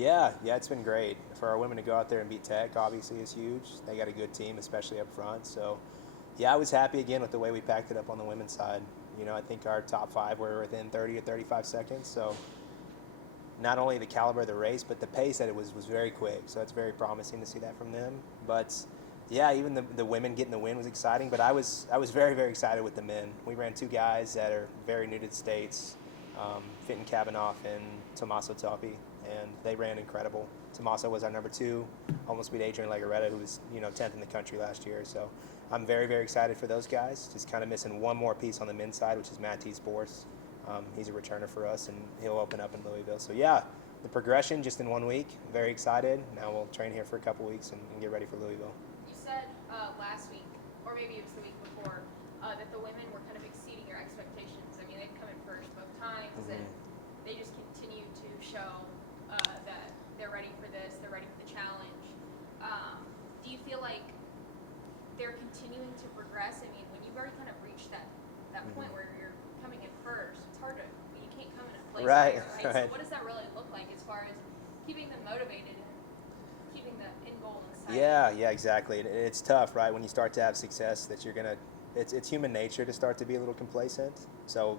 Yeah, it's been great. For our women to go out there and beat Tech, obviously, is huge. They got a good team, especially up front. So, yeah, I was happy again with the way we packed it up on the women's side. I think our top five were within 30 to 35 seconds. So, not only the caliber of the race, but the pace that it was very quick. So, it's very promising to see that from them. But, yeah, even the women getting the win was exciting. But I was very, very excited with the men. We ran two guys that are very new to the States, Fenton Kavanaugh and Tommaso Toppi, and they ran incredible. Tommaso was our number two, almost beat Adrian Legaretta, who was 10th in the country last year. So I'm very, very excited for those guys. Just kind of missing one more piece on the men's side, which is Matisse Borst. He's a returner for us, and he'll open up in Louisville. So yeah, the progression just in 1 week. Very excited. Now we'll train here for a couple weeks and get ready for Louisville. You said last week, or maybe it was the week before, that the women were kind of exceeding your expectations. I mean, they've come in first both times, and they just continue to show that they're ready for this, they're ready for the challenge. Do you feel like they're continuing to progress? I mean, when you've already kind of reached that point where you're coming in first, it's hard to, you can't come in a place Right, higher, right. So what does that really look like as far as keeping them motivated and keeping the end goal in sight? Yeah, exactly. It's tough, right? When you start to have success, that you're gonna. It's human nature to start to be a little complacent. So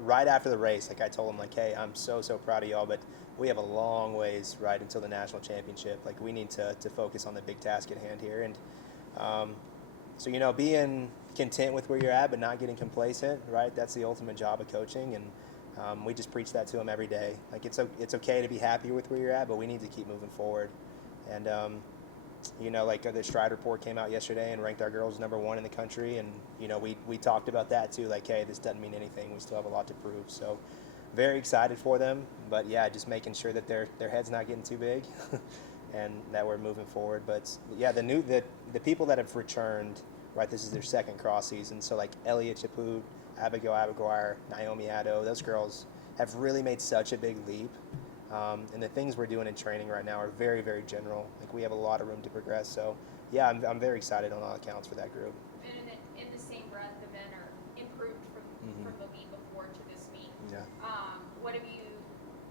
right after the race, like I told them, like, hey, I'm so proud of y'all, but we have a long ways right until the national championship. Like we need to focus on the big task at hand here, and so being content with where you're at, but not getting complacent, right? That's the ultimate job of coaching, and we just preach that to them every day. Like it's okay to be happy with where you're at, but we need to keep moving forward, and like the Stride report came out yesterday and ranked our girls number one in the country, and we talked about that too. Like, hey, this doesn't mean anything. We still have a lot to prove. So, very excited for them. But yeah, just making sure that their head's not getting too big, and that we're moving forward. But yeah, the people that have returned, right? This is their second cross season. So like Elliot Chaput, Abigail Abigail, Naomi Addo, those girls have really made such a big leap. And the things we're doing in training right now are very, very general. Like we have a lot of room to progress. So, yeah, I'm very excited on all accounts for that group. And in the same breath, the men are improved from the meet before to this meet. Yeah.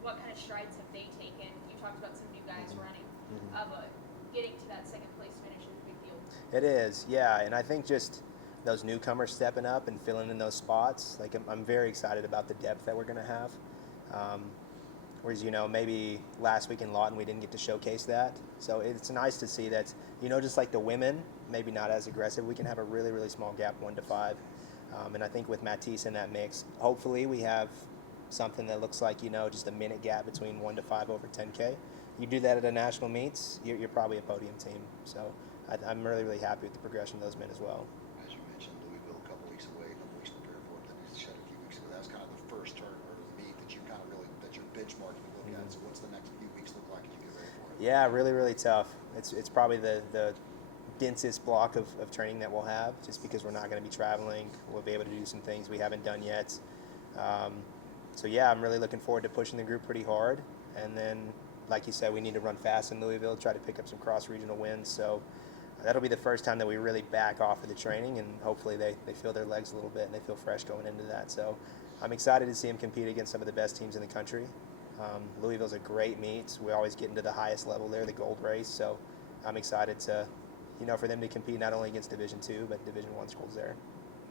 What kind of strides have they taken? You talked about some new guys running, but getting to that second place finish is a big deal. It is, yeah. And I think just those newcomers stepping up and filling in those spots, like I'm very excited about the depth that we're going to have. Whereas, maybe last week in Lawton we didn't get to showcase that. So it's nice to see that, just like the women, maybe not as aggressive, we can have a really, really small gap, 1 to 5. And I think with Matisse in that mix, hopefully we have something that looks like, just a minute gap between 1 to 5 over 10K. You do that at a national meets, you're probably a podium team. So I'm really, really happy with the progression of those men as well. As you mentioned, Louisville a couple weeks away, a couple weeks to prepare for it. Then you said a few weeks ago, that was kind of the first turn or the meet that you kind of really, that you're benchmarking to look at. So what's the next few weeks look like as you get ready for it? Yeah, really, really tough. It's probably the densest block of training that we'll have, just because we're not going to be traveling. We'll be able to do some things we haven't done yet. So yeah, I'm really looking forward to pushing the group pretty hard. And then, like you said, we need to run fast in Louisville, try to pick up some cross-regional wins. So that'll be the first time that we really back off of the training, and hopefully they feel their legs a little bit and they feel fresh going into that. So I'm excited to see them compete against some of the best teams in the country. Louisville's a great meet. We always get into the highest level there, the gold race. So I'm excited to, for them to compete not only against Division II, but Division I schools there.